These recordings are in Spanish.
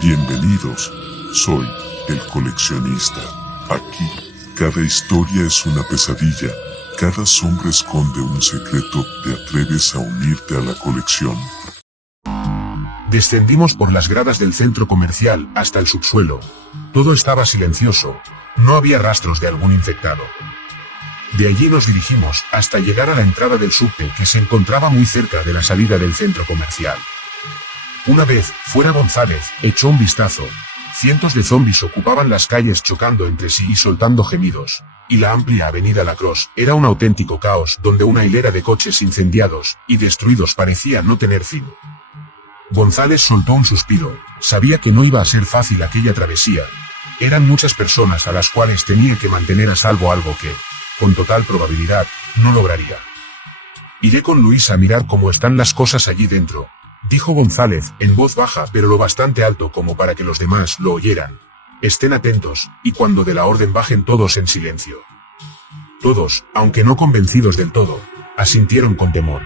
Bienvenidos, soy el coleccionista. Aquí, cada historia es una pesadilla, cada sombra esconde un secreto. ¿Te atreves a unirte a la colección? Descendimos por las gradas del centro comercial hasta el subsuelo. Todo estaba silencioso, no había rastros de algún infectado. De allí nos dirigimos hasta llegar a la entrada del subte, que se encontraba muy cerca de la salida del centro comercial. Una vez fuera, González echó un vistazo. Cientos de zombies ocupaban las calles chocando entre sí y soltando gemidos, y la amplia avenida Lacrosse era un auténtico caos donde una hilera de coches incendiados y destruidos parecía no tener fin. González soltó un suspiro, sabía que no iba a ser fácil aquella travesía. Eran muchas personas a las cuales tenía que mantener a salvo, algo que, con total probabilidad, no lograría. Iré con Luis a mirar cómo están las cosas allí dentro, dijo González en voz baja pero lo bastante alto como para que los demás lo oyeran. Estén atentos, y cuando dé la orden bajen todos en silencio. Todos, aunque no convencidos del todo, asintieron con temor.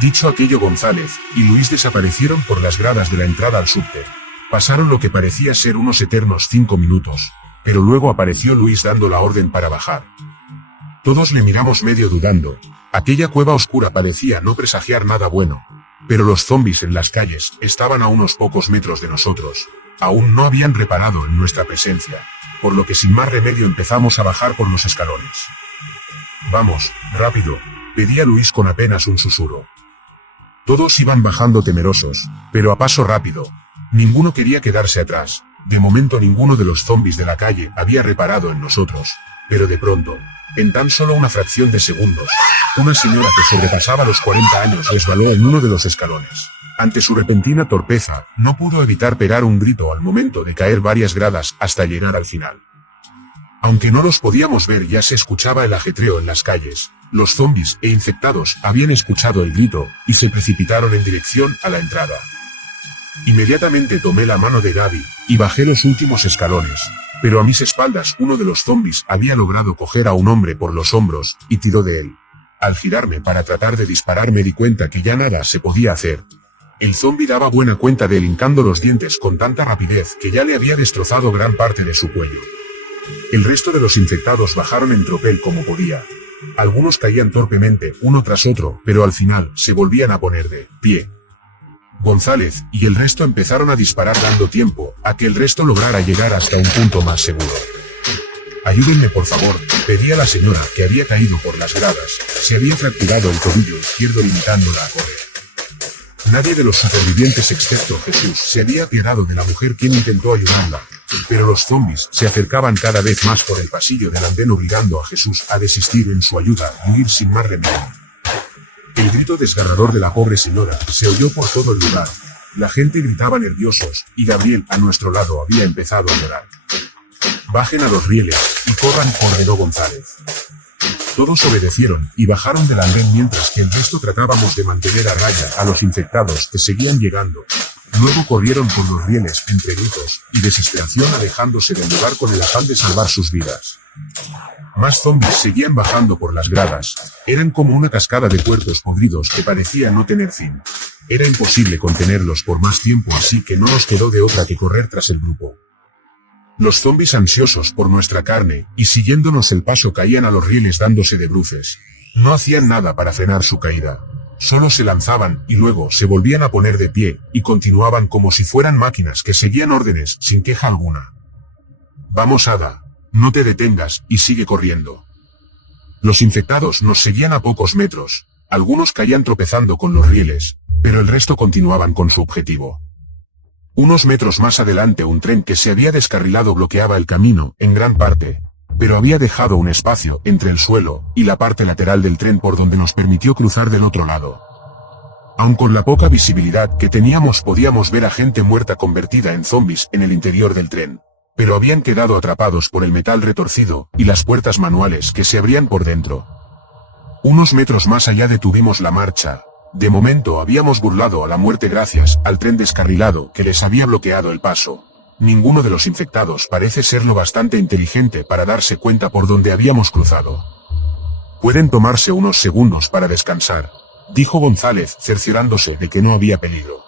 Dicho aquello, González y Luis desaparecieron por las gradas de la entrada al subte. Pasaron lo que parecía ser unos eternos 5 minutos, pero luego apareció Luis dando la orden para bajar. Todos le miramos medio dudando. Aquella cueva oscura parecía no presagiar nada bueno. Pero los zombies en las calles estaban a unos pocos metros de nosotros. Aún no habían reparado en nuestra presencia, por lo que sin más remedio empezamos a bajar por los escalones. Vamos, rápido, pedía Luis con apenas un susurro. Todos iban bajando temerosos, pero a paso rápido. Ninguno quería quedarse atrás. De momento ninguno de los zombies de la calle había reparado en nosotros. Pero de pronto, en tan solo una fracción de segundos, una señora que sobrepasaba los 40 años resbaló en uno de los escalones. Ante su repentina torpeza, no pudo evitar pegar un grito al momento de caer varias gradas hasta llegar al final. Aunque no los podíamos ver, ya se escuchaba el ajetreo en las calles. Los zombies e infectados habían escuchado el grito y se precipitaron en dirección a la entrada. Inmediatamente tomé la mano de Gaby y bajé los últimos escalones. Pero a mis espaldas uno de los zombies había logrado coger a un hombre por los hombros y tiró de él. Al girarme para tratar de disparar me di cuenta que ya nada se podía hacer. El zombi daba buena cuenta de él, hincando los dientes con tanta rapidez que ya le había destrozado gran parte de su cuello. El resto de los infectados bajaron en tropel como podía. Algunos caían torpemente uno tras otro, pero al final se volvían a poner de pie. González y el resto empezaron a disparar dando tiempo a que el resto lograra llegar hasta un punto más seguro. Ayúdenme por favor, pedía la señora que había caído por las gradas. Se había fracturado el tobillo izquierdo limitándola a correr. Nadie de los supervivientes excepto Jesús se había apiadado de la mujer, quien intentó ayudarla. Pero los zombies se acercaban cada vez más por el pasillo del andén, obligando a Jesús a desistir en su ayuda y huir sin más remedio. El grito desgarrador de la pobre señora se oyó por todo el lugar. La gente gritaba nerviosos, y Gabriel, a nuestro lado, había empezado a llorar. Bajen a los rieles y corran, ordenó González. Todos obedecieron y bajaron del andén mientras que el resto tratábamos de mantener a raya a los infectados que seguían llegando. Luego corrieron por los rieles entre gritos y desesperación, alejándose del lugar con el afán de salvar sus vidas. Más zombies seguían bajando por las gradas. Eran como una cascada de cuerpos podridos que parecía no tener fin. Era imposible contenerlos por más tiempo, así que no nos quedó de otra que correr tras el grupo. Los zombies, ansiosos por nuestra carne y siguiéndonos el paso, caían a los rieles dándose de bruces. No hacían nada para frenar su caída. Solo se lanzaban y luego se volvían a poner de pie y continuaban como si fueran máquinas que seguían órdenes sin queja alguna. Vamos, Ada. No te detengas y sigue corriendo. Los infectados nos seguían a pocos metros. Algunos caían tropezando con los rieles, pero el resto continuaban con su objetivo. Unos metros más adelante, un tren que se había descarrilado bloqueaba el camino en gran parte, pero había dejado un espacio entre el suelo y la parte lateral del tren por donde nos permitió cruzar del otro lado. Aun con la poca visibilidad que teníamos, podíamos ver a gente muerta convertida en zombies en el interior del tren. Pero habían quedado atrapados por el metal retorcido y las puertas manuales que se abrían por dentro. Unos metros más allá detuvimos la marcha. De momento habíamos burlado a la muerte gracias al tren descarrilado que les había bloqueado el paso. Ninguno de los infectados parece ser lo bastante inteligente para darse cuenta por dónde habíamos cruzado. Pueden tomarse unos segundos para descansar, dijo González, cerciorándose de que no había peligro.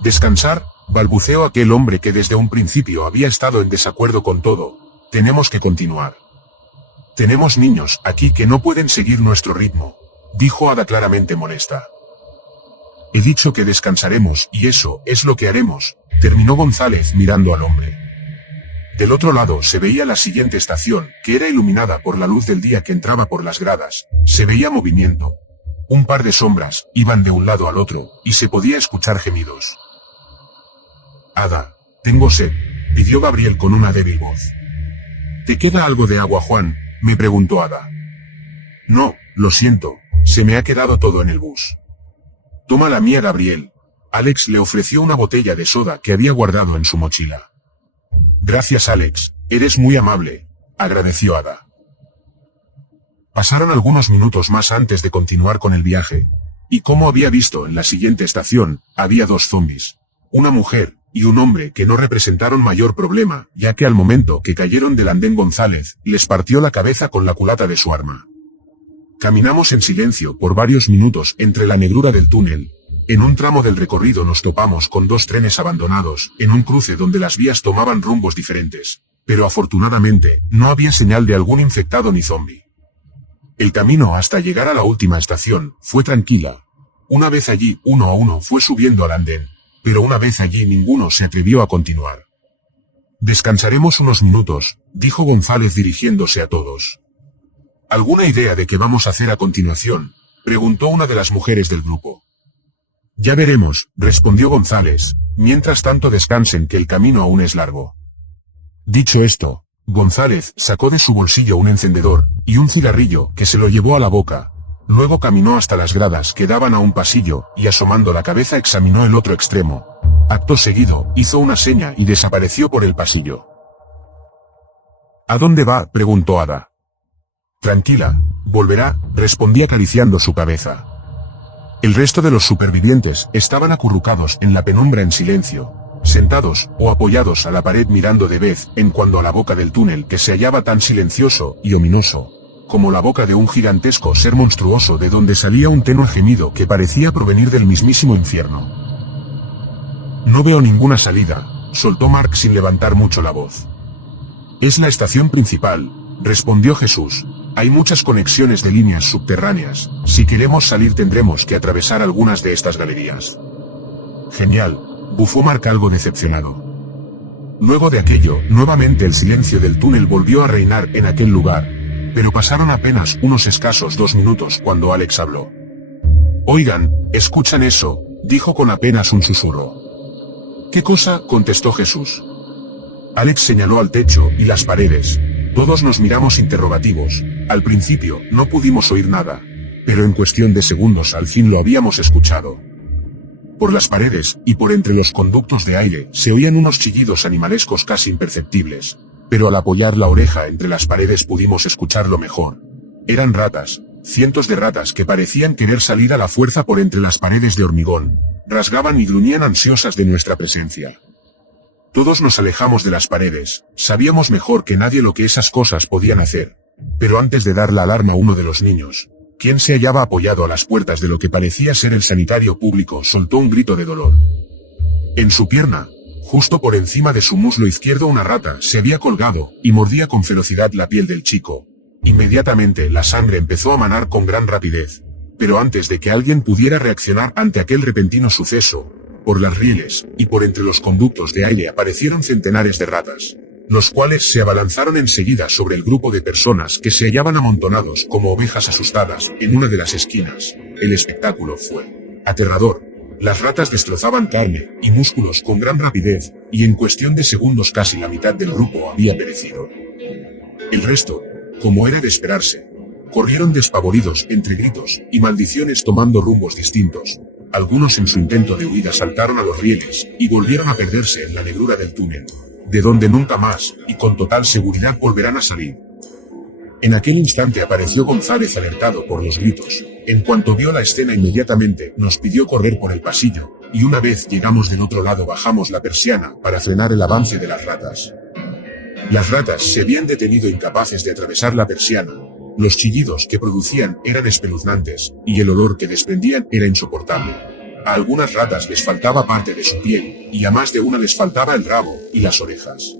¿Descansar? balbuceó aquel hombre que desde un principio había estado en desacuerdo con todo. Tenemos que continuar. Tenemos niños aquí que no pueden seguir nuestro ritmo, dijo Ada claramente molesta. He dicho que descansaremos y eso es lo que haremos, terminó González mirando al hombre. Del otro lado se veía la siguiente estación, que era iluminada por la luz del día que entraba por las gradas. Se veía movimiento. Un par de sombras iban de un lado al otro, y se podía escuchar gemidos. Ada, tengo sed, pidió Gabriel con una débil voz. ¿Te queda algo de agua, Juan?, me preguntó Ada. No, lo siento, se me ha quedado todo en el bus. Toma la mía, Gabriel. Alex le ofreció una botella de soda que había guardado en su mochila. Gracias, Alex, eres muy amable, agradeció Ada. Pasaron algunos minutos más antes de continuar con el viaje, y como había visto en la siguiente estación, había dos zombis, una mujer y un hombre que no representaron mayor problema, ya que al momento que cayeron del andén González, les partió la cabeza con la culata de su arma. Caminamos en silencio por varios minutos entre la negrura del túnel. En un tramo del recorrido nos topamos con dos trenes abandonados, en un cruce donde las vías tomaban rumbos diferentes, pero afortunadamente, no había señal de algún infectado ni zombi. El camino hasta llegar a la última estación fue tranquila. Una vez allí, uno a uno fue subiendo al andén, pero una vez allí ninguno se atrevió a continuar. Descansaremos unos minutos, dijo González dirigiéndose a todos. ¿Alguna idea de qué vamos a hacer a continuación?, preguntó una de las mujeres del grupo. Ya veremos, respondió González, mientras tanto descansen que el camino aún es largo. Dicho esto, González sacó de su bolsillo un encendedor y un cigarrillo que se lo llevó a la boca. Luego caminó hasta las gradas que daban a un pasillo y asomando la cabeza examinó el otro extremo. Acto seguido, hizo una seña y desapareció por el pasillo. ¿A dónde va?, preguntó Ada. Tranquila, volverá, respondí acariciando su cabeza. El resto de los supervivientes estaban acurrucados en la penumbra en silencio, sentados o apoyados a la pared mirando de vez en cuando a la boca del túnel que se hallaba tan silencioso y ominoso, como la boca de un gigantesco ser monstruoso de donde salía un tenue gemido que parecía provenir del mismísimo infierno. No veo ninguna salida, soltó Mark sin levantar mucho la voz. Es la estación principal, respondió Jesús. Hay muchas conexiones de líneas subterráneas. Si queremos salir tendremos que atravesar algunas de estas galerías. Genial, bufó Mark algo decepcionado. Luego de aquello, nuevamente el silencio del túnel volvió a reinar en aquel lugar, pero pasaron apenas unos escasos 2 minutos cuando Alex habló. Oigan, ¿escuchan eso?, dijo con apenas un susurro. ¿Qué cosa?, contestó Jesús. Alex señaló al techo y las paredes. Todos nos miramos interrogativos. Al principio, no pudimos oír nada, pero en cuestión de segundos al fin lo habíamos escuchado. Por las paredes, y por entre los conductos de aire, se oían unos chillidos animalescos casi imperceptibles, pero al apoyar la oreja entre las paredes pudimos escucharlo mejor. Eran ratas, cientos de ratas que parecían querer salir a la fuerza por entre las paredes de hormigón, rasgaban y gruñían ansiosas de nuestra presencia. Todos nos alejamos de las paredes, sabíamos mejor que nadie lo que esas cosas podían hacer. Pero antes de dar la alarma uno de los niños, quien se hallaba apoyado a las puertas de lo que parecía ser el sanitario público, soltó un grito de dolor. En su pierna, justo por encima de su muslo izquierdo, una rata se había colgado y mordía con ferocidad la piel del chico. Inmediatamente la sangre empezó a manar con gran rapidez, pero antes de que alguien pudiera reaccionar ante aquel repentino suceso, por las rieles y por entre los conductos de aire aparecieron centenares de ratas, los cuales se abalanzaron enseguida sobre el grupo de personas que se hallaban amontonados como ovejas asustadas en una de las esquinas. El espectáculo fue aterrador. Las ratas destrozaban carne y músculos con gran rapidez, y en cuestión de segundos casi la mitad del grupo había perecido. El resto, como era de esperarse, corrieron despavoridos entre gritos y maldiciones tomando rumbos distintos. Algunos en su intento de huida saltaron a los rieles y volvieron a perderse en la negrura del túnel, de donde nunca más, y con total seguridad volverán a salir. En aquel instante apareció González alertado por los gritos. En cuanto vio la escena inmediatamente nos pidió correr por el pasillo, y una vez llegamos del otro lado bajamos la persiana para frenar el avance de las ratas. Las ratas se habían detenido incapaces de atravesar la persiana. Los chillidos que producían eran espeluznantes, y el olor que desprendían era insoportable. A algunas ratas les faltaba parte de su piel, y a más de una les faltaba el rabo y las orejas.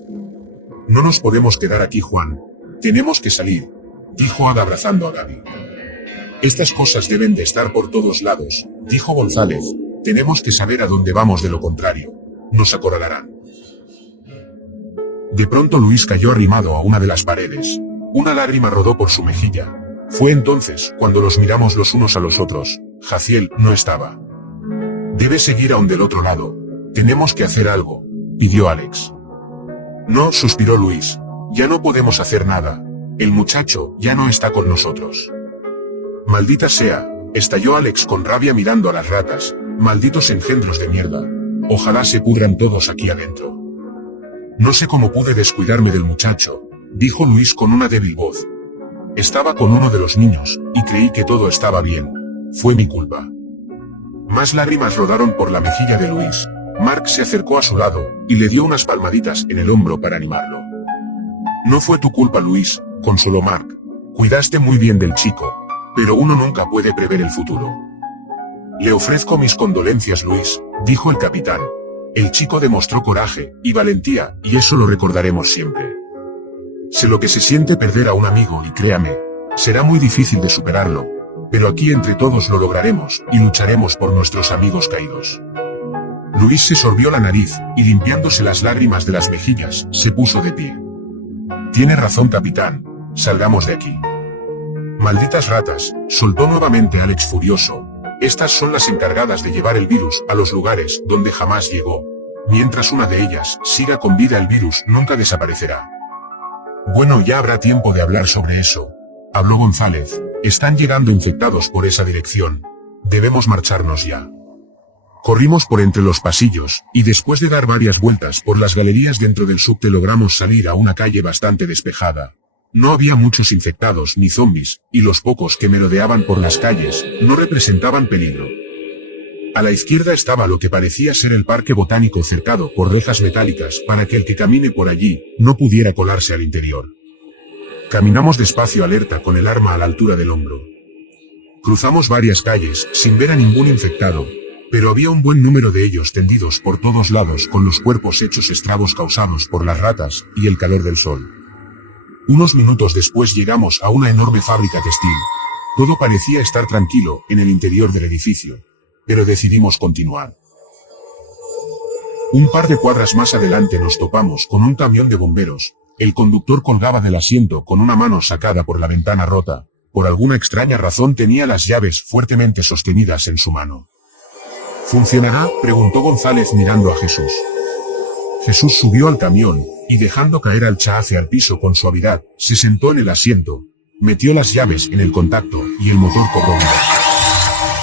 No nos podemos quedar aquí, Juan. Tenemos que salir, dijo Ada abrazando a Gaby. Estas cosas deben de estar por todos lados, dijo González. Tenemos que saber a dónde vamos, de lo contrario nos acorralarán. De pronto Luis cayó arrimado a una de las paredes. Una lágrima rodó por su mejilla. Fue entonces cuando los miramos los unos a los otros. Jaciel no estaba. Debes seguir aún del otro lado. Tenemos que hacer algo, pidió Alex. No, suspiró Luis. Ya no podemos hacer nada. El muchacho ya no está con nosotros. Maldita sea, estalló Alex con rabia mirando a las ratas. Malditos engendros de mierda. Ojalá se pudran todos aquí adentro. No sé cómo pude descuidarme del muchacho, dijo Luis con una débil voz. Estaba con uno de los niños, y creí que todo estaba bien. Fue mi culpa. Más lágrimas rodaron por la mejilla de Luis. Mark se acercó a su lado, y le dio unas palmaditas en el hombro para animarlo. No fue tu culpa, Luis, consoló Mark. Cuidaste muy bien del chico, pero uno nunca puede prever el futuro. Le ofrezco mis condolencias, Luis, dijo el capitán. El chico demostró coraje y valentía, y eso lo recordaremos siempre. Sé lo que se siente perder a un amigo y créame, será muy difícil de superarlo, pero aquí entre todos lo lograremos y lucharemos por nuestros amigos caídos. Luis se sorbió la nariz y limpiándose las lágrimas de las mejillas, se puso de pie. Tiene razón, capitán, salgamos de aquí. Malditas ratas, soltó nuevamente Alex furioso. Estas son las encargadas de llevar el virus a los lugares donde jamás llegó. Mientras una de ellas siga con vida, el virus nunca desaparecerá. Bueno, ya habrá tiempo de hablar sobre eso, habló González. Están llegando infectados por esa dirección. Debemos marcharnos ya. Corrimos por entre los pasillos, y después de dar varias vueltas por las galerías dentro del subte logramos salir a una calle bastante despejada. No había muchos infectados ni zombies, y los pocos que merodeaban por las calles no representaban peligro. A la izquierda estaba lo que parecía ser el parque botánico cercado por rejas metálicas para que el que camine por allí no pudiera colarse al interior. Caminamos despacio alerta con el arma a la altura del hombro. Cruzamos varias calles sin ver a ningún infectado, pero había un buen número de ellos tendidos por todos lados con los cuerpos hechos estragos causados por las ratas y el calor del sol. Unos minutos después llegamos a una enorme fábrica textil. Todo parecía estar tranquilo en el interior del edificio, pero decidimos continuar. Un par de cuadras más adelante nos topamos con un camión de bomberos. El conductor colgaba del asiento con una mano sacada por la ventana rota. Por alguna extraña razón tenía las llaves fuertemente sostenidas en su mano. ¿Funcionará?, preguntó González mirando a Jesús. Jesús subió al camión, y dejando caer al chafe al piso con suavidad, se sentó en el asiento, metió las llaves en el contacto, y el motor cobró vida.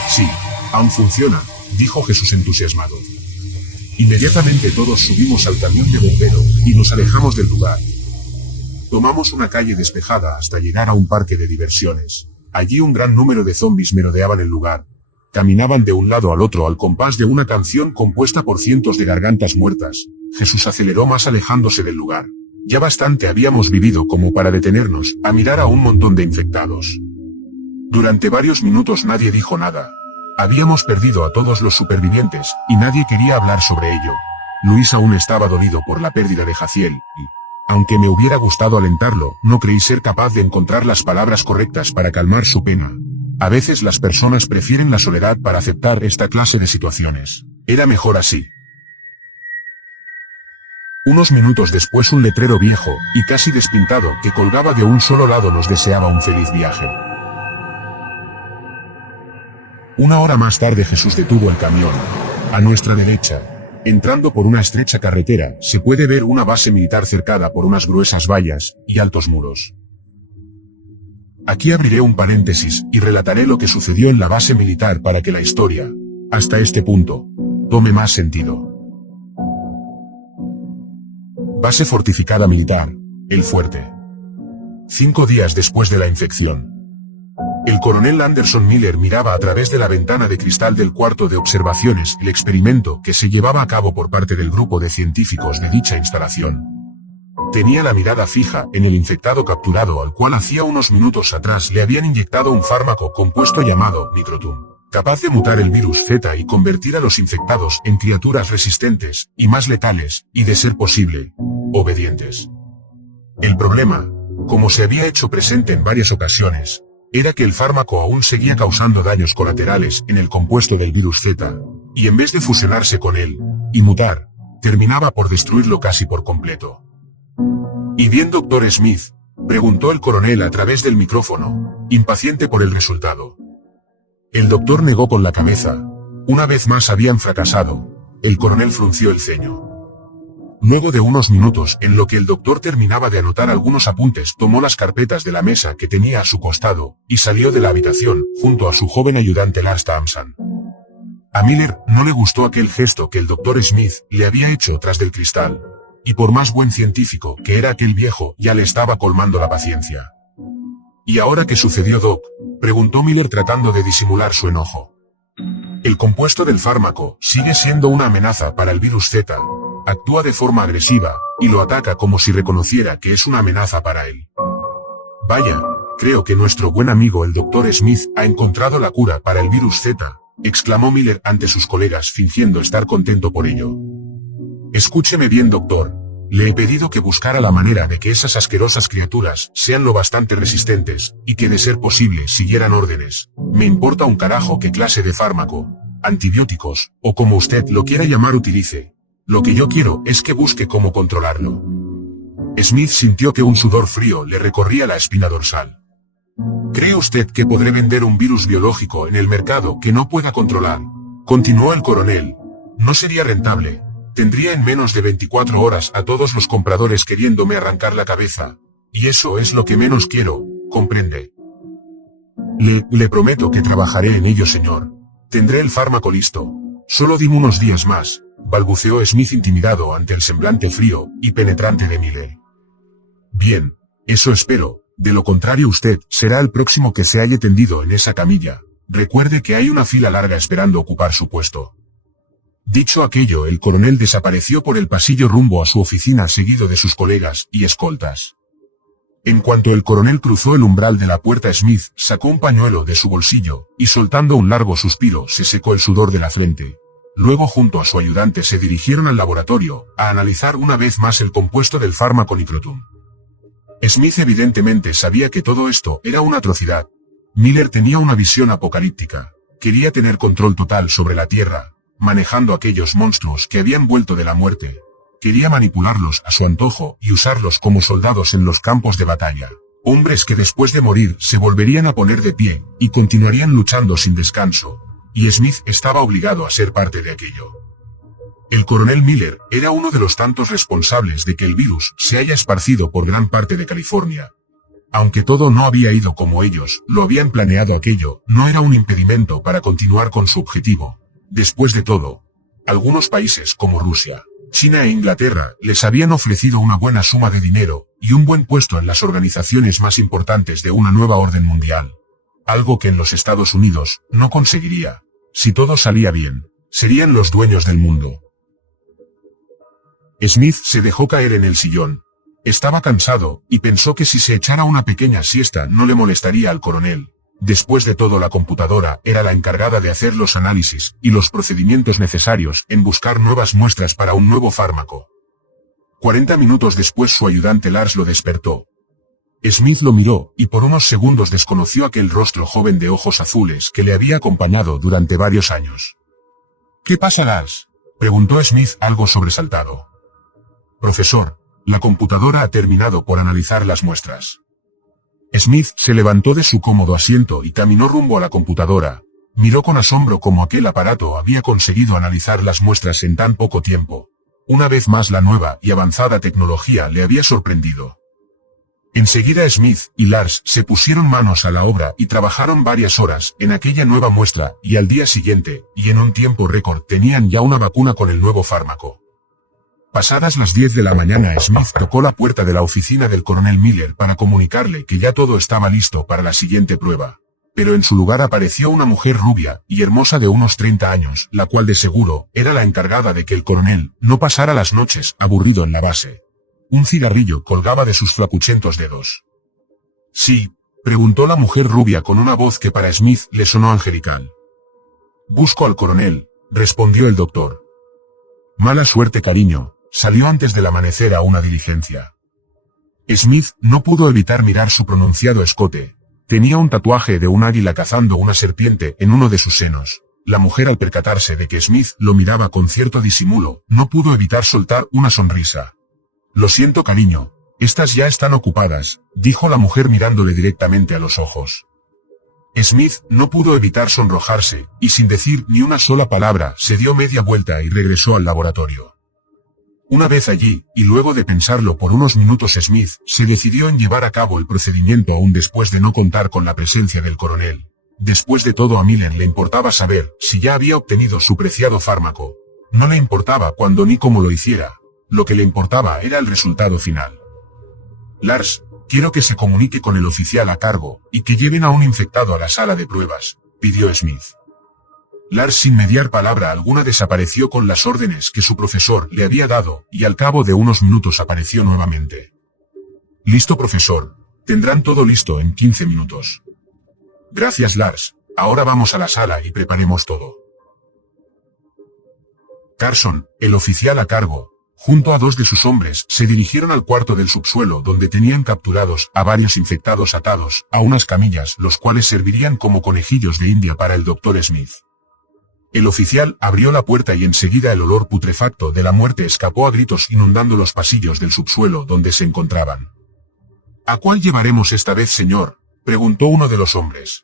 Sí, aún funciona, dijo Jesús entusiasmado. Inmediatamente todos subimos al camión de bombero, y nos alejamos del lugar. Tomamos una calle despejada hasta llegar a un parque de diversiones. Allí un gran número de zombies merodeaban el lugar. Caminaban de un lado al otro al compás de una canción compuesta por cientos de gargantas muertas. Jesús aceleró más alejándose del lugar. Ya bastante habíamos vivido como para detenernos a mirar a un montón de infectados. Durante varios minutos nadie dijo nada. Habíamos perdido a todos los supervivientes, y nadie quería hablar sobre ello. Luis aún estaba dolido por la pérdida de Jaciel, y, aunque me hubiera gustado alentarlo, no creí ser capaz de encontrar las palabras correctas para calmar su pena. A veces las personas prefieren la soledad para aceptar esta clase de situaciones. Era mejor así. Unos minutos después un letrero viejo, y casi despintado, que colgaba de un solo lado nos deseaba un feliz viaje. Una hora más tarde Jesús detuvo el camión. A nuestra derecha, entrando por una estrecha carretera, se puede ver una base militar cercada por unas gruesas vallas y altos muros. Aquí abriré un paréntesis, y relataré lo que sucedió en la base militar para que la historia, hasta este punto, tome más sentido. Base fortificada militar, El Fuerte. 5 días después de la infección. El coronel Anderson Miller miraba a través de la ventana de cristal del cuarto de observaciones el experimento que se llevaba a cabo por parte del grupo de científicos de dicha instalación. Tenía la mirada fija en el infectado capturado al cual hacía unos minutos atrás le habían inyectado un fármaco compuesto llamado Microtum. capaz de mutar el virus Z y convertir a los infectados en criaturas resistentes, y más letales, y de ser posible, obedientes. El problema, como se había hecho presente en varias ocasiones, era que el fármaco aún seguía causando daños colaterales en el compuesto del virus Z, y en vez de fusionarse con él, y mutar, terminaba por destruirlo casi por completo. ¿Y bien, Dr. Smith?, preguntó el coronel a través del micrófono, impaciente por el resultado. El doctor negó con la cabeza. Una vez más habían fracasado. El coronel frunció el ceño. Luego de unos minutos en lo que el doctor terminaba de anotar algunos apuntes, tomó las carpetas de la mesa que tenía a su costado, y salió de la habitación, junto a su joven ayudante Lars Thompson. A Miller no le gustó aquel gesto que el doctor Smith le había hecho tras del cristal, y por más buen científico que era aquel viejo, ya le estaba colmando la paciencia. ¿Y ahora qué sucedió, Doc?, preguntó Miller tratando de disimular su enojo. El compuesto del fármaco sigue siendo una amenaza para el virus Z. Actúa de forma agresiva, y lo ataca como si reconociera que es una amenaza para él. Vaya, creo que nuestro buen amigo el Dr. Smith ha encontrado la cura para el virus Z, exclamó Miller ante sus colegas fingiendo estar contento por ello. Escúcheme bien, doctor. Le he pedido que buscara la manera de que esas asquerosas criaturas sean lo bastante resistentes, y que de ser posible siguieran órdenes. Me importa un carajo qué clase de fármaco, antibióticos, o como usted lo quiera llamar utilice. Lo que yo quiero es que busque cómo controlarlo. Smith sintió que un sudor frío le recorría la espina dorsal. ¿Cree usted que podré vender un virus biológico en el mercado que no pueda controlar?, continuó el coronel. No sería rentable. Tendría en menos de 24 horas a todos los compradores queriéndome arrancar la cabeza. Y eso es lo que menos quiero, ¿comprende? Le prometo que trabajaré en ello, señor. Tendré el fármaco listo. Solo dime unos días más, balbuceó Smith intimidado ante el semblante frío y penetrante de Miller. Bien, eso espero, de lo contrario usted será el próximo que se halle tendido en esa camilla. Recuerde que hay una fila larga esperando ocupar su puesto. Dicho aquello, el coronel desapareció por el pasillo rumbo a su oficina seguido de sus colegas y escoltas. En cuanto el coronel cruzó el umbral de la puerta, Smith sacó un pañuelo de su bolsillo, y soltando un largo suspiro se secó el sudor de la frente. Luego junto a su ayudante se dirigieron al laboratorio, a analizar una vez más el compuesto del fármaco Nicrotum. Smith evidentemente sabía que todo esto era una atrocidad. Miller tenía una visión apocalíptica. Quería tener control total sobre la Tierra, manejando aquellos monstruos que habían vuelto de la muerte. Quería manipularlos a su antojo y usarlos como soldados en los campos de batalla. Hombres que después de morir se volverían a poner de pie, y continuarían luchando sin descanso. Y Smith estaba obligado a ser parte de aquello. El coronel Miller era uno de los tantos responsables de que el virus se haya esparcido por gran parte de California. Aunque todo no había ido como ellos lo habían planeado, aquello no era un impedimento para continuar con su objetivo. Después de todo, algunos países como Rusia, China e Inglaterra les habían ofrecido una buena suma de dinero y un buen puesto en las organizaciones más importantes de una nueva orden mundial. Algo que en los Estados Unidos no conseguiría. Si todo salía bien, serían los dueños del mundo. Smith se dejó caer en el sillón. Estaba cansado, y pensó que si se echara una pequeña siesta no le molestaría al coronel. Después de todo, la computadora era la encargada de hacer los análisis y los procedimientos necesarios en buscar nuevas muestras para un nuevo fármaco. 40 minutos después su ayudante Lars lo despertó. Smith lo miró, y por unos segundos desconoció aquel rostro joven de ojos azules que le había acompañado durante varios años. ¿Qué pasa, Lars?, preguntó Smith algo sobresaltado. Profesor, la computadora ha terminado por analizar las muestras. Smith se levantó de su cómodo asiento y caminó rumbo a la computadora. Miró con asombro cómo aquel aparato había conseguido analizar las muestras en tan poco tiempo. Una vez más la nueva y avanzada tecnología le había sorprendido. Enseguida Smith y Lars se pusieron manos a la obra y trabajaron varias horas en aquella nueva muestra, y al día siguiente, y en un tiempo récord, tenían ya una vacuna con el nuevo fármaco. Pasadas las 10 de la mañana, Smith tocó la puerta de la oficina del coronel Miller para comunicarle que ya todo estaba listo para la siguiente prueba. Pero en su lugar apareció una mujer rubia y hermosa de unos 30 años, la cual de seguro era la encargada de que el coronel no pasara las noches aburrido en la base. Un cigarrillo colgaba de sus flacuchentos dedos. «¿Sí?», preguntó la mujer rubia con una voz que para Smith le sonó angelical. Busco al coronel, respondió el doctor. Mala suerte, cariño, salió antes del amanecer a una diligencia. Smith no pudo evitar mirar su pronunciado escote. Tenía un tatuaje de un águila cazando una serpiente en uno de sus senos. La mujer, al percatarse de que Smith lo miraba con cierto disimulo, no pudo evitar soltar una sonrisa. Lo siento, cariño, estas ya están ocupadas, dijo la mujer mirándole directamente a los ojos. Smith no pudo evitar sonrojarse, y sin decir ni una sola palabra, se dio media vuelta y regresó al laboratorio. Una vez allí, y luego de pensarlo por unos minutos, Smith se decidió en llevar a cabo el procedimiento aún después de no contar con la presencia del coronel. Después de todo, a Miller le importaba saber si ya había obtenido su preciado fármaco. No le importaba cuándo ni cómo lo hiciera. Lo que le importaba era el resultado final. Lars, quiero que se comunique con el oficial a cargo, y que lleven a un infectado a la sala de pruebas, pidió Smith. Lars, sin mediar palabra alguna, desapareció con las órdenes que su profesor le había dado, y al cabo de unos minutos apareció nuevamente. Listo, profesor. Tendrán todo listo en 15 minutos. Gracias, Lars. Ahora vamos a la sala y preparemos todo. Carson, el oficial a cargo, junto a 2 de sus hombres, se dirigieron al cuarto del subsuelo donde tenían capturados a varios infectados atados a unas camillas, los cuales servirían como conejillos de India para el Dr. Smith. El oficial abrió la puerta y enseguida el olor putrefacto de la muerte escapó a gritos, inundando los pasillos del subsuelo donde se encontraban. ¿A cuál llevaremos esta vez, señor?, preguntó uno de los hombres.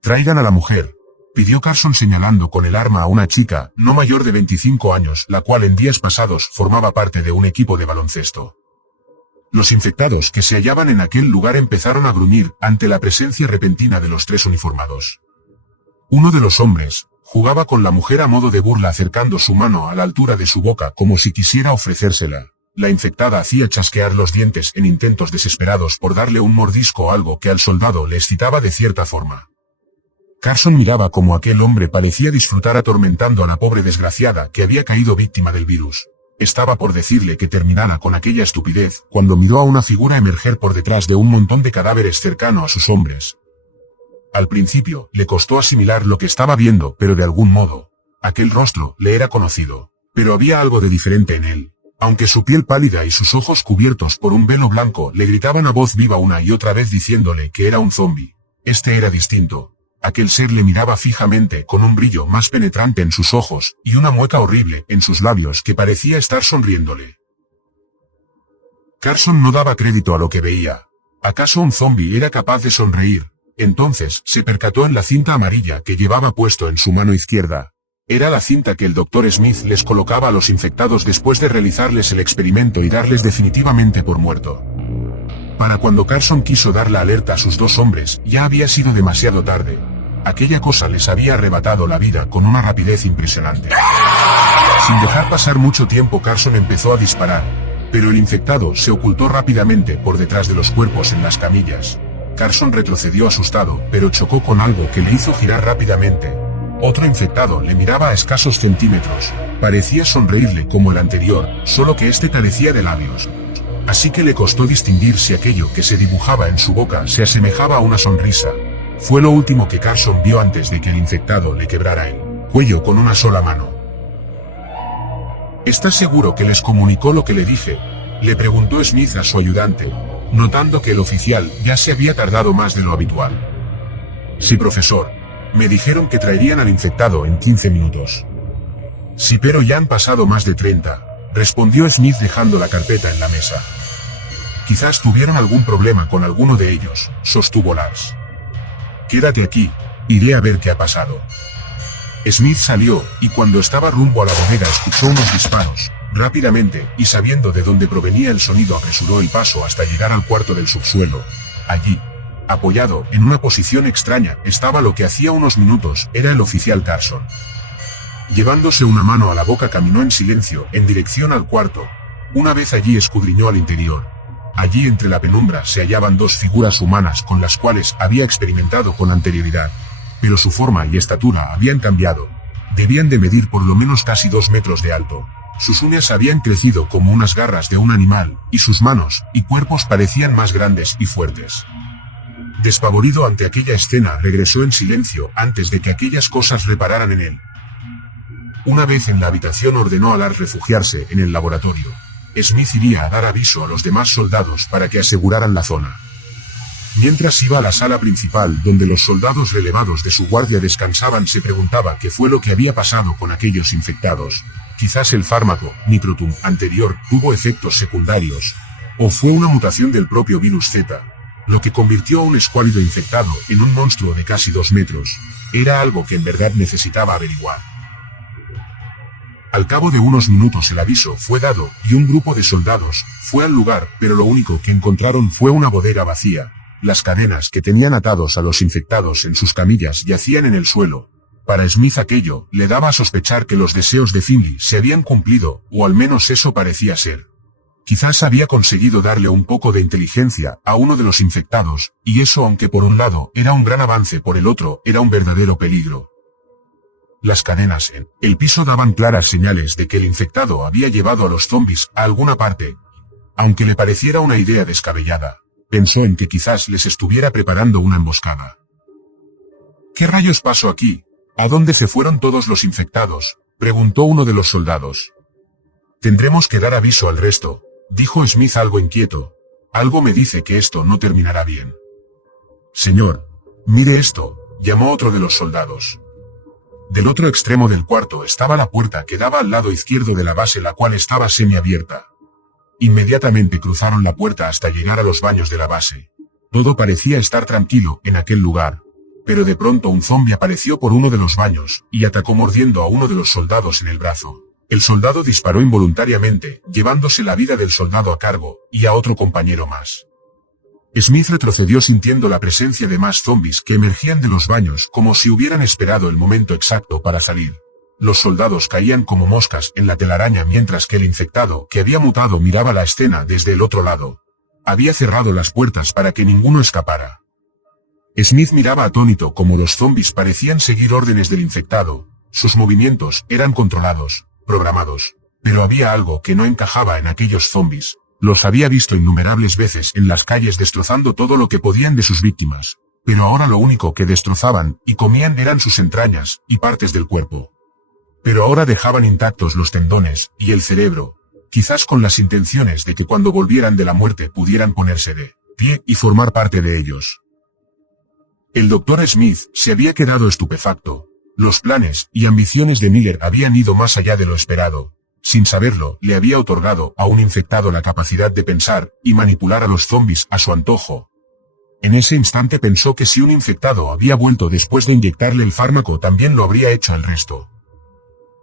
Traigan a la mujer, pidió Carson señalando con el arma a una chica, no mayor de 25 años, la cual en días pasados formaba parte de un equipo de baloncesto. Los infectados que se hallaban en aquel lugar empezaron a gruñir ante la presencia repentina de los 3 uniformados. Uno de los hombres jugaba con la mujer a modo de burla, acercando su mano a la altura de su boca como si quisiera ofrecérsela. La infectada hacía chasquear los dientes en intentos desesperados por darle un mordisco o algo que al soldado le excitaba de cierta forma. Carson miraba cómo aquel hombre parecía disfrutar atormentando a la pobre desgraciada que había caído víctima del virus. Estaba por decirle que terminara con aquella estupidez, cuando miró a una figura emerger por detrás de un montón de cadáveres cercano a sus hombres. Al principio, le costó asimilar lo que estaba viendo, pero de algún modo, aquel rostro le era conocido. Pero había algo de diferente en él. Aunque su piel pálida y sus ojos cubiertos por un velo blanco le gritaban a voz viva una y otra vez diciéndole que era un zombi, este era distinto. Aquel ser le miraba fijamente con un brillo más penetrante en sus ojos y una mueca horrible en sus labios que parecía estar sonriéndole. Carson no daba crédito a lo que veía. ¿Acaso un zombi era capaz de sonreír? Entonces se percató en la cinta amarilla que llevaba puesto en su mano izquierda. Era la cinta que el Dr. Smith les colocaba a los infectados después de realizarles el experimento y darles definitivamente por muerto. Para cuando Carson quiso dar la alerta a sus 2 hombres, ya había sido demasiado tarde. Aquella cosa les había arrebatado la vida con una rapidez impresionante. Sin dejar pasar mucho tiempo, Carson empezó a disparar, pero el infectado se ocultó rápidamente por detrás de los cuerpos en las camillas. Carson retrocedió asustado, pero chocó con algo que le hizo girar rápidamente. Otro infectado le miraba a escasos centímetros. Parecía sonreírle como el anterior, solo que este carecía de labios. Así que le costó distinguir si aquello que se dibujaba en su boca se asemejaba a una sonrisa. Fue lo último que Carson vio antes de que el infectado le quebrara el cuello con una sola mano. ¿Estás seguro que les comunicó lo que le dije?, le preguntó Smith a su ayudante, notando que el oficial ya se había tardado más de lo habitual. Sí, profesor. Me dijeron que traerían al infectado en 15 minutos. Sí, pero ya han pasado más de 30, respondió Smith dejando la carpeta en la mesa. Quizás tuvieron algún problema con alguno de ellos, sostuvo Lars. Quédate aquí, iré a ver qué ha pasado. Smith salió, y cuando estaba rumbo a la bodega escuchó unos disparos. Rápidamente, y sabiendo de dónde provenía el sonido, apresuró el paso hasta llegar al cuarto del subsuelo. Allí, apoyado en una posición extraña, estaba lo que hacía unos minutos era el oficial Carson. Llevándose una mano a la boca, caminó en silencio en dirección al cuarto. Una vez allí, escudriñó al interior. Allí, entre la penumbra, se hallaban 2 figuras humanas con las cuales había experimentado con anterioridad. Pero su forma y estatura habían cambiado. Debían de medir por lo menos casi 2 metros de alto. Sus uñas habían crecido como unas garras de un animal, y sus manos y cuerpos parecían más grandes y fuertes. Despavorido ante aquella escena, regresó en silencio antes de que aquellas cosas repararan en él. Una vez en la habitación ordenó a Lars refugiarse en el laboratorio. Smith iría a dar aviso a los demás soldados para que aseguraran la zona. Mientras iba a la sala principal donde los soldados relevados de su guardia descansaban, se preguntaba qué fue lo que había pasado con aquellos infectados. Quizás el fármaco, Microtum, anterior, tuvo efectos secundarios. O fue una mutación del propio virus Z, lo que convirtió a un escuálido infectado en un monstruo de casi 2 metros. Era algo que en verdad necesitaba averiguar. Al cabo de unos minutos el aviso fue dado y un grupo de soldados fue al lugar, pero lo único que encontraron fue una bodega vacía. Las cadenas que tenían atados a los infectados en sus camillas yacían en el suelo. Para Smith aquello le daba a sospechar que los deseos de Finley se habían cumplido, o al menos eso parecía ser. Quizás había conseguido darle un poco de inteligencia a uno de los infectados, y eso, aunque por un lado era un gran avance, por el otro era un verdadero peligro. Las cadenas en el piso daban claras señales de que el infectado había llevado a los zombies a alguna parte. Aunque le pareciera una idea descabellada, pensó en que quizás les estuviera preparando una emboscada. ¿Qué rayos pasó aquí? ¿A dónde se fueron todos los infectados?, preguntó uno de los soldados. Tendremos que dar aviso al resto, dijo Smith algo inquieto. Algo me dice que esto no terminará bien. Señor, mire esto, llamó otro de los soldados. Del otro extremo del cuarto estaba la puerta que daba al lado izquierdo de la base, la cual estaba semiabierta. Inmediatamente cruzaron la puerta hasta llegar a los baños de la base. Todo parecía estar tranquilo en aquel lugar. Pero de pronto un zombi apareció por uno de los baños, y atacó mordiendo a uno de los soldados en el brazo. El soldado disparó involuntariamente, llevándose la vida del soldado a cargo, y a otro compañero más. Smith retrocedió sintiendo la presencia de más zombis que emergían de los baños como si hubieran esperado el momento exacto para salir. Los soldados caían como moscas en la telaraña mientras que el infectado, que había mutado, miraba la escena desde el otro lado. Había cerrado las puertas para que ninguno escapara. Smith miraba atónito como los zombis parecían seguir órdenes del infectado. Sus movimientos eran controlados, programados. Pero había algo que no encajaba en aquellos zombis. Los había visto innumerables veces en las calles destrozando todo lo que podían de sus víctimas. Pero ahora lo único que destrozaban y comían eran sus entrañas y partes del cuerpo. Pero ahora dejaban intactos los tendones y el cerebro, quizás con las intenciones de que cuando volvieran de la muerte pudieran ponerse de pie y formar parte de ellos. El Dr. Smith se había quedado estupefacto. Los planes y ambiciones de Miller habían ido más allá de lo esperado. Sin saberlo, le había otorgado a un infectado la capacidad de pensar y manipular a los zombis a su antojo. En ese instante pensó que si un infectado había vuelto después de inyectarle el fármaco, también lo habría hecho al resto.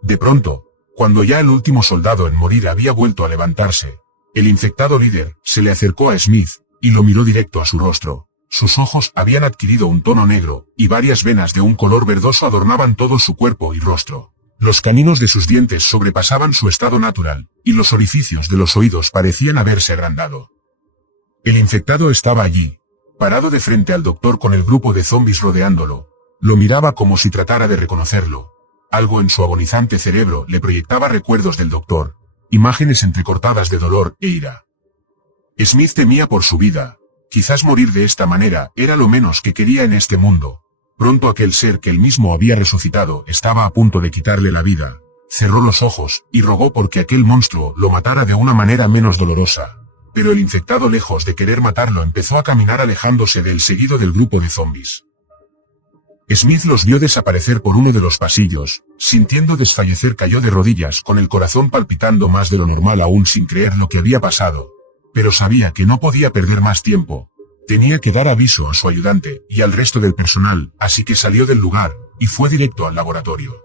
De pronto, cuando ya el último soldado en morir había vuelto a levantarse, el infectado líder se le acercó a Smith y lo miró directo a su rostro. Sus ojos habían adquirido un tono negro, y varias venas de un color verdoso adornaban todo su cuerpo y rostro. Los caninos de sus dientes sobrepasaban su estado natural, y los orificios de los oídos parecían haberse agrandado. El infectado estaba allí, parado de frente al doctor con el grupo de zombis rodeándolo. Lo miraba como si tratara de reconocerlo. Algo en su agonizante cerebro le proyectaba recuerdos del doctor, imágenes entrecortadas de dolor e ira. Smith temía por su vida. Quizás morir de esta manera era lo menos que quería en este mundo. Pronto aquel ser que él mismo había resucitado estaba a punto de quitarle la vida. Cerró los ojos y rogó porque aquel monstruo lo matara de una manera menos dolorosa. Pero el infectado, lejos de querer matarlo, empezó a caminar alejándose de él seguido del grupo de zombis. Smith los vio desaparecer por uno de los pasillos. Sintiendo desfallecer, cayó de rodillas con el corazón palpitando más de lo normal, aún sin creer lo que había pasado. Pero sabía que no podía perder más tiempo. Tenía que dar aviso a su ayudante y al resto del personal, así que salió del lugar y fue directo al laboratorio.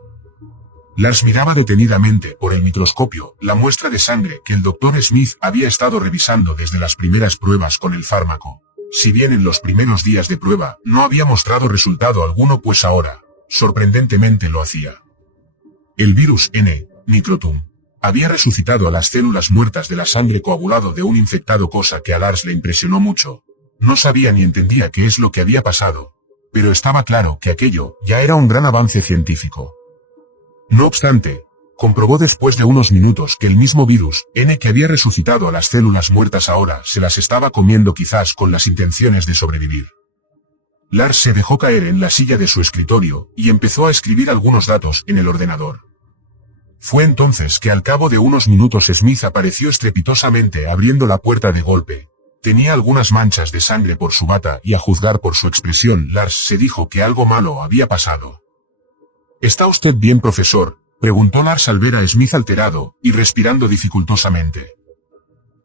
Lars miraba detenidamente por el microscopio la muestra de sangre que el Dr. Smith había estado revisando desde las primeras pruebas con el fármaco. Si bien en los primeros días de prueba no había mostrado resultado alguno, pues ahora, sorprendentemente, lo hacía. El virus N, Microtum, había resucitado a las células muertas de la sangre coagulado de un infectado, cosa que a Lars le impresionó mucho. No sabía ni entendía qué es lo que había pasado, pero estaba claro que aquello ya era un gran avance científico. No obstante, comprobó después de unos minutos que el mismo virus N que había resucitado a las células muertas ahora se las estaba comiendo, quizás con las intenciones de sobrevivir. Lars se dejó caer en la silla de su escritorio y empezó a escribir algunos datos en el ordenador. Fue entonces que al cabo de unos minutos Smith apareció estrepitosamente abriendo la puerta de golpe. Tenía algunas manchas de sangre por su bata y a juzgar por su expresión Lars se dijo que algo malo había pasado. ¿Está usted bien, profesor?, preguntó Lars al ver a Smith alterado y respirando dificultosamente.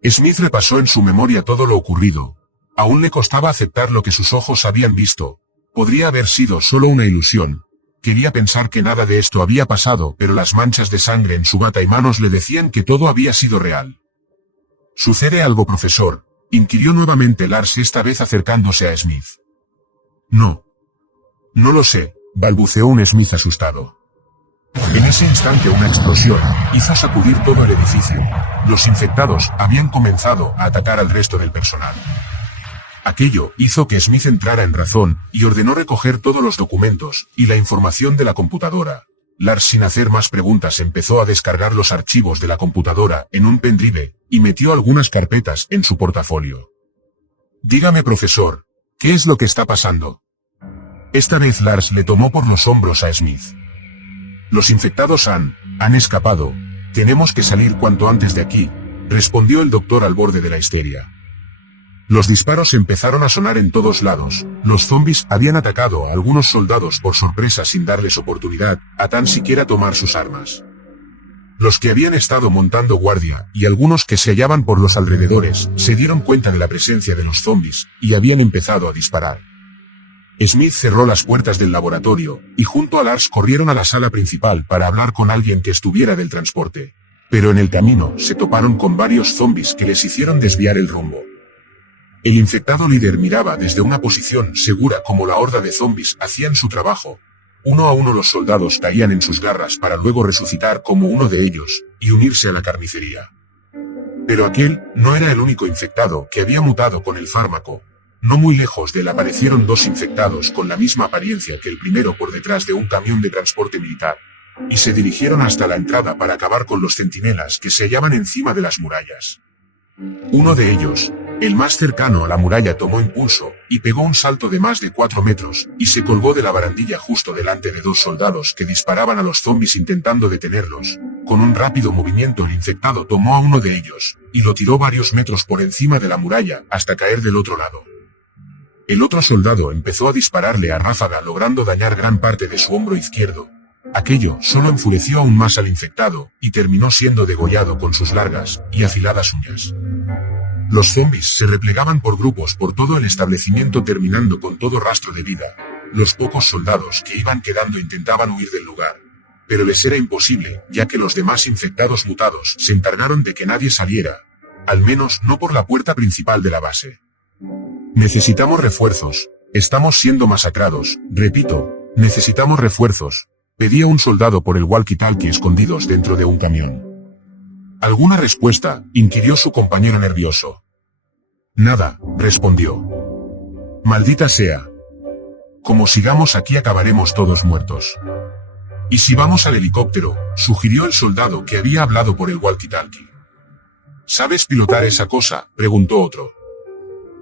Smith repasó en su memoria todo lo ocurrido. Aún le costaba aceptar lo que sus ojos habían visto. Podría haber sido solo una ilusión. Quería pensar que nada de esto había pasado, pero las manchas de sangre en su bata y manos le decían que todo había sido real. ¿Sucede algo, profesor?, inquirió nuevamente Lars, esta vez acercándose a Smith. No lo sé, balbuceó un Smith asustado. En ese instante una explosión hizo sacudir todo el edificio. Los infectados habían comenzado a atacar al resto del personal. Aquello hizo que Smith entrara en razón y ordenó recoger todos los documentos y la información de la computadora. Lars, sin hacer más preguntas, empezó a descargar los archivos de la computadora en un pendrive y metió algunas carpetas en su portafolio. Dígame, profesor, ¿qué es lo que está pasando? Esta vez Lars le tomó por los hombros a Smith. Los infectados han escapado. Tenemos que salir cuanto antes de aquí, respondió el doctor al borde de la histeria. Los disparos empezaron a sonar en todos lados. Los zombies habían atacado a algunos soldados por sorpresa sin darles oportunidad a tan siquiera tomar sus armas. Los que habían estado montando guardia y algunos que se hallaban por los alrededores se dieron cuenta de la presencia de los zombies y habían empezado a disparar. Smith cerró las puertas del laboratorio y junto a Lars corrieron a la sala principal para hablar con alguien que estuviera del transporte. Pero en el camino se toparon con varios zombies que les hicieron desviar el rumbo. El infectado líder miraba desde una posición segura cómo la horda de zombies hacían su trabajo. Uno a uno los soldados caían en sus garras para luego resucitar como uno de ellos y unirse a la carnicería. Pero aquel no era el único infectado que había mutado con el fármaco. No muy lejos de él aparecieron dos infectados con la misma apariencia que el primero por detrás de un camión de transporte militar, y se dirigieron hasta la entrada para acabar con los centinelas que se hallaban encima de las murallas. Uno de ellos, el más cercano a la muralla, tomó impulso y pegó un salto de más de 4 metros y se colgó de la barandilla justo delante de dos soldados que disparaban a los zombies intentando detenerlos. Con un rápido movimiento el infectado tomó a uno de ellos y lo tiró varios metros por encima de la muralla hasta caer del otro lado. El otro soldado empezó a dispararle a ráfaga logrando dañar gran parte de su hombro izquierdo. Aquello solo enfureció aún más al infectado y terminó siendo degollado con sus largas y afiladas uñas. Los zombies se replegaban por grupos por todo el establecimiento terminando con todo rastro de vida. Los pocos soldados que iban quedando intentaban huir del lugar, pero les era imposible ya que los demás infectados mutados se encargaron de que nadie saliera, al menos no por la puerta principal de la base. Necesitamos refuerzos, estamos siendo masacrados, repito, necesitamos refuerzos, pedía un soldado por el walkie-talkie escondidos dentro de un camión. ¿Alguna respuesta?, inquirió su compañero nervioso. Nada, respondió. Maldita sea. Como sigamos aquí acabaremos todos muertos. ¿Y si vamos al helicóptero?, sugirió el soldado que había hablado por el walkie-talkie. ¿Sabes pilotar esa cosa?, preguntó otro.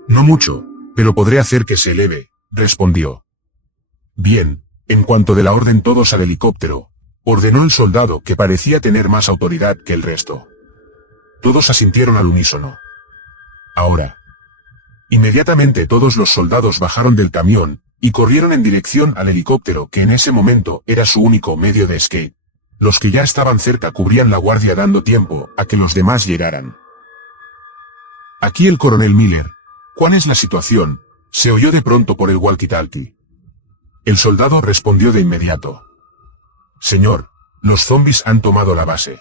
No mucho, pero podré hacer que se eleve, respondió. Bien, en cuanto de la orden todos al helicóptero, ordenó el soldado que parecía tener más autoridad que el resto. Todos asintieron al unísono. Ahora. Inmediatamente todos los soldados bajaron del camión y corrieron en dirección al helicóptero que en ese momento era su único medio de escape. Los que ya estaban cerca cubrían la guardia dando tiempo a que los demás llegaran. Aquí el coronel Miller. ¿Cuál es la situación?, se oyó de pronto por el walkie-talkie. El soldado respondió de inmediato. Señor, los zombies han tomado la base.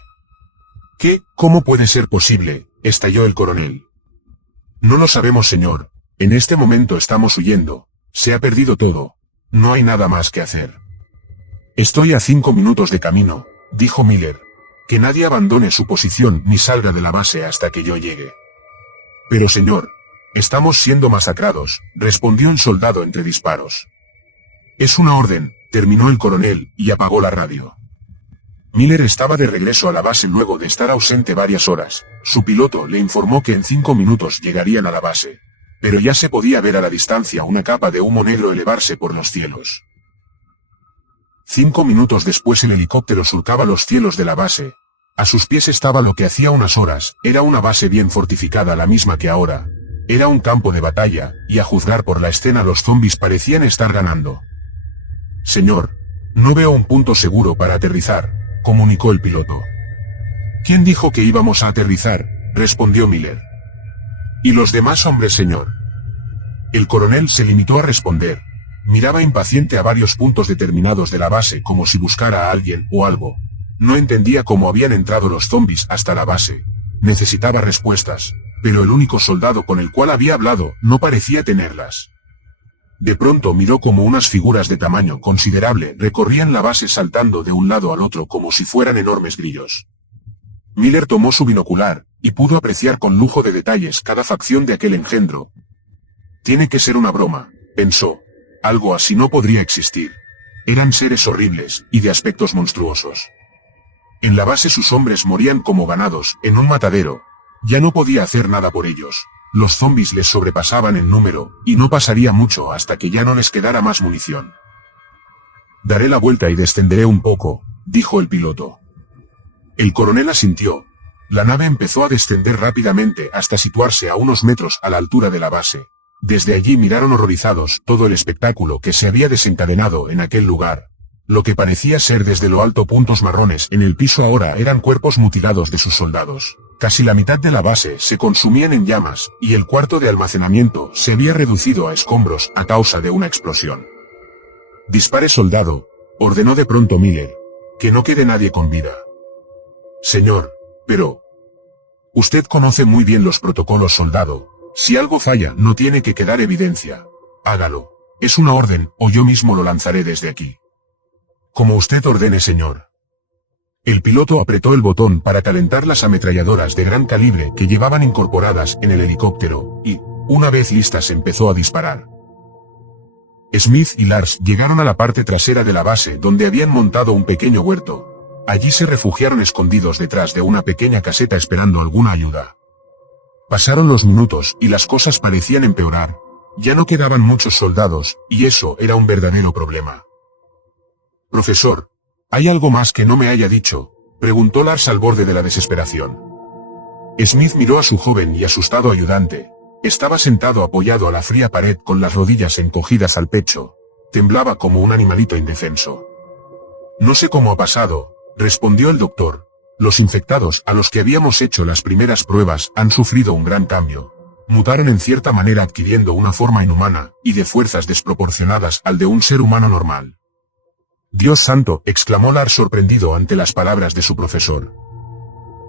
¿Qué? ¿Cómo puede ser posible?, estalló el coronel. No lo sabemos, señor. En este momento estamos huyendo. Se ha perdido todo. No hay nada más que hacer. Estoy a 5 minutos de camino, dijo Miller. Que nadie abandone su posición ni salga de la base hasta que yo llegue. Pero señor, estamos siendo masacrados, respondió el soldado entre disparos. Es una orden, terminó el coronel y apagó la radio. Miller estaba de regreso a la base luego de estar ausente varias horas. Su piloto le informó que en 5 minutos llegarían a la base. pero ya se podía ver a la distancia una capa de humo negro elevarse por los cielos. 5 minutos después el helicóptero surcaba los cielos de la base. A sus pies estaba lo que hacía unas horas, era una base bien fortificada, la misma que ahora. Era un campo de batalla, y a juzgar por la escena los zombies parecían estar ganando. Señor, no veo un punto seguro para aterrizar, comunicó el piloto. ¿Quién dijo que íbamos a aterrizar?, respondió Miller. ¿Y los demás hombres, señor? El coronel se limitó a responder. Miraba impaciente a varios puntos determinados de la base como si buscara a alguien o algo. No entendía cómo habían entrado los zombies hasta la base. Necesitaba respuestas, pero el único soldado con el cual había hablado no parecía tenerlas. De pronto miró como unas figuras de tamaño considerable recorrían la base saltando de un lado al otro como si fueran enormes grillos. Miller tomó su binocular, y pudo apreciar con lujo de detalles cada facción de aquel engendro. Tiene que ser una broma, pensó. Algo así no podría existir. Eran seres horribles, y de aspectos monstruosos. En la base sus hombres morían como ganados, en un matadero. Ya no podía hacer nada por ellos. Los zombies les sobrepasaban en número, y no pasaría mucho hasta que ya no les quedara más munición. Daré la vuelta y descenderé un poco, dijo el piloto. El coronel asintió. La nave empezó a descender rápidamente hasta situarse a unos metros a la altura de la base. Desde allí miraron horrorizados todo el espectáculo que se había desencadenado en aquel lugar. Lo que parecía ser desde lo alto puntos marrones en el piso ahora eran cuerpos mutilados de sus soldados. Casi la mitad de la base se consumían en llamas, y el cuarto de almacenamiento se había reducido a escombros a causa de una explosión. «Dispare, soldado», ordenó de pronto Miller. «Que no quede nadie con vida». «Señor, pero... usted conoce muy bien los protocolos, soldado. Si algo falla, no tiene que quedar evidencia. Hágalo. Es una orden, o yo mismo lo lanzaré desde aquí». «Como usted ordene, señor». El piloto apretó el botón para calentar las ametralladoras de gran calibre que llevaban incorporadas en el helicóptero, y, una vez listas, empezó a disparar. Smith y Lars llegaron a la parte trasera de la base donde habían montado un pequeño huerto. Allí se refugiaron escondidos detrás de una pequeña caseta esperando alguna ayuda. Pasaron los minutos y las cosas parecían empeorar. Ya no quedaban muchos soldados, y eso era un verdadero problema. «Profesor, ¿hay algo más que no me haya dicho?», preguntó Lars al borde de la desesperación. Smith miró a su joven y asustado ayudante. Estaba sentado apoyado a la fría pared con las rodillas encogidas al pecho. Temblaba como un animalito indefenso. «No sé cómo ha pasado», respondió el doctor. «Los infectados a los que habíamos hecho las primeras pruebas han sufrido un gran cambio. Mutaron en cierta manera adquiriendo una forma inhumana, y de fuerzas desproporcionadas al de un ser humano normal». «Dios santo», exclamó Lars sorprendido ante las palabras de su profesor.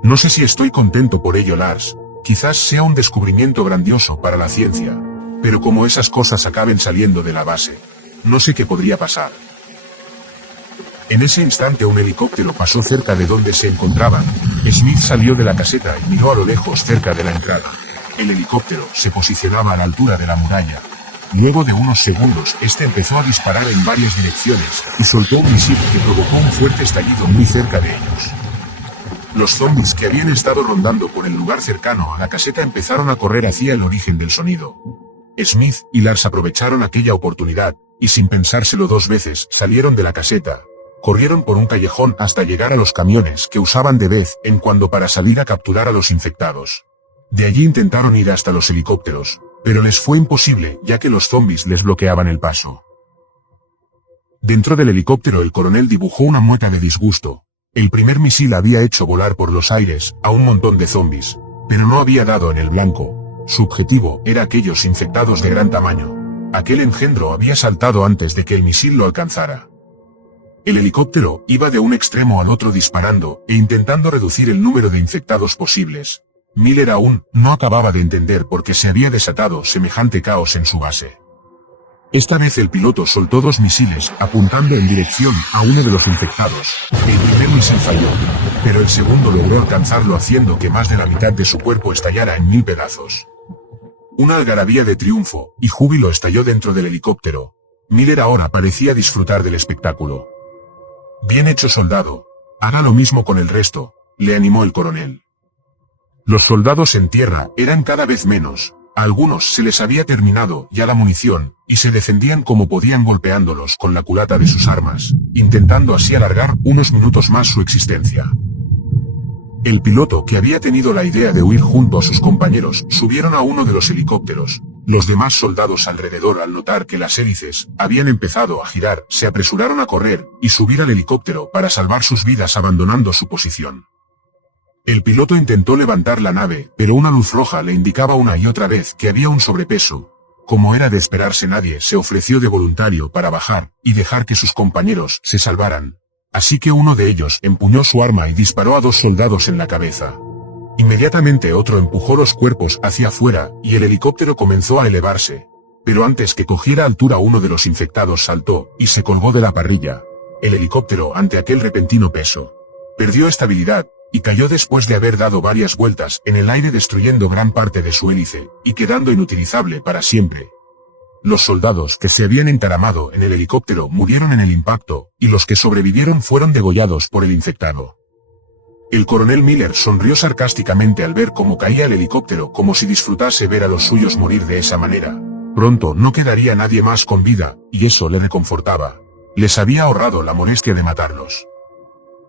«No sé si estoy contento por ello, Lars. Quizás sea un descubrimiento grandioso para la ciencia. Pero como esas cosas acaben saliendo de la base, no sé qué podría pasar». En ese instante un helicóptero pasó cerca de donde se encontraban. Smith salió de la caseta y miró a lo lejos cerca de la entrada. El helicóptero se posicionaba a la altura de la muralla. Luego de unos segundos, este empezó a disparar en varias direcciones, y soltó un misil que provocó un fuerte estallido muy cerca de ellos. Los zombies que habían estado rondando por el lugar cercano a la caseta empezaron a correr hacia el origen del sonido. Smith y Lars aprovecharon aquella oportunidad, y sin pensárselo dos veces, salieron de la caseta. Corrieron por un callejón hasta llegar a los camiones que usaban de vez en cuando para salir a capturar a los infectados. De allí intentaron ir hasta los helicópteros, pero les fue imposible ya que los zombies les bloqueaban el paso. Dentro del helicóptero el coronel dibujó una mueca de disgusto. El primer misil había hecho volar por los aires a un montón de zombies, pero no había dado en el blanco. Su objetivo era aquellos infectados de gran tamaño. Aquel engendro había saltado antes de que el misil lo alcanzara. El helicóptero iba de un extremo al otro disparando e intentando reducir el número de infectados posibles. Miller aún no acababa de entender por qué se había desatado semejante caos en su base. Esta vez el piloto soltó 2 misiles apuntando en dirección a uno de los infectados. El primer misil falló, pero el segundo logró alcanzarlo haciendo que más de la mitad de su cuerpo estallara en 1000 pedazos. Una algarabía de triunfo y júbilo estalló dentro del helicóptero. Miller ahora parecía disfrutar del espectáculo. «Bien hecho, soldado. Haga lo mismo con el resto», le animó el coronel. Los soldados en tierra eran cada vez menos. A algunos se les había terminado ya la munición, y se defendían como podían golpeándolos con la culata de sus armas, intentando así alargar unos minutos más su existencia. El piloto, que había tenido la idea de huir junto a sus compañeros, subieron a uno de los helicópteros. Los demás soldados alrededor, al notar que las hélices habían empezado a girar, se apresuraron a correr y subir al helicóptero para salvar sus vidas abandonando su posición. El piloto intentó levantar la nave, pero una luz roja le indicaba una y otra vez que había un sobrepeso. Como era de esperarse, nadie se ofreció de voluntario para bajar y dejar que sus compañeros se salvaran. Así que uno de ellos empuñó su arma y disparó a 2 soldados en la cabeza. Inmediatamente otro empujó los cuerpos hacia afuera y el helicóptero comenzó a elevarse. Pero antes que cogiera altura, uno de los infectados saltó y se colgó de la parrilla. El helicóptero, ante aquel repentino peso, perdió estabilidad y cayó después de haber dado varias vueltas en el aire, destruyendo gran parte de su hélice y quedando inutilizable para siempre. Los soldados que se habían entaramado en el helicóptero murieron en el impacto, y los que sobrevivieron fueron degollados por el infectado. El coronel Miller sonrió sarcásticamente al ver cómo caía el helicóptero, como si disfrutase ver a los suyos morir de esa manera. Pronto no quedaría nadie más con vida, y eso le reconfortaba. Les había ahorrado la molestia de matarlos.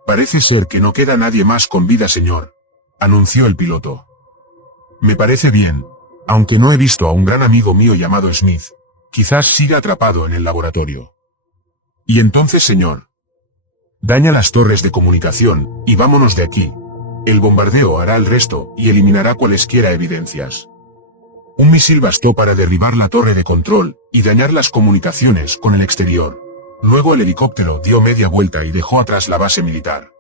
Parece ser que no queda nadie más con vida, señor, anunció el piloto. Me parece bien, aunque no he visto a un gran amigo mío llamado Smith. Quizás siga atrapado en el laboratorio. Y entonces, señor, daña las torres de comunicación, y vámonos de aquí. El bombardeo hará el resto, y eliminará cualesquiera evidencias. Un misil bastó para derribar la torre de control, y dañar las comunicaciones con el exterior. Luego el helicóptero dio media vuelta y dejó atrás la base militar.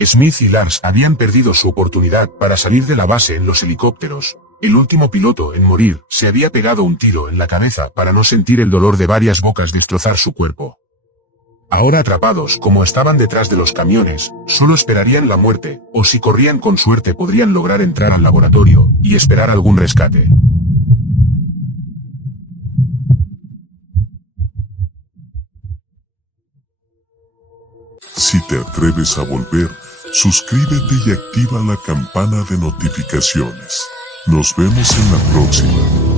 Smith y Lars habían perdido su oportunidad para salir de la base en los helicópteros. El último piloto en morir se había pegado un tiro en la cabeza para no sentir el dolor de varias bocas destrozar su cuerpo. Ahora, atrapados como estaban detrás de los camiones, solo esperarían la muerte, o si corrían con suerte podrían lograr entrar al laboratorio y esperar algún rescate. Si te atreves a volver, suscríbete y activa la campana de notificaciones. Nos vemos en la próxima.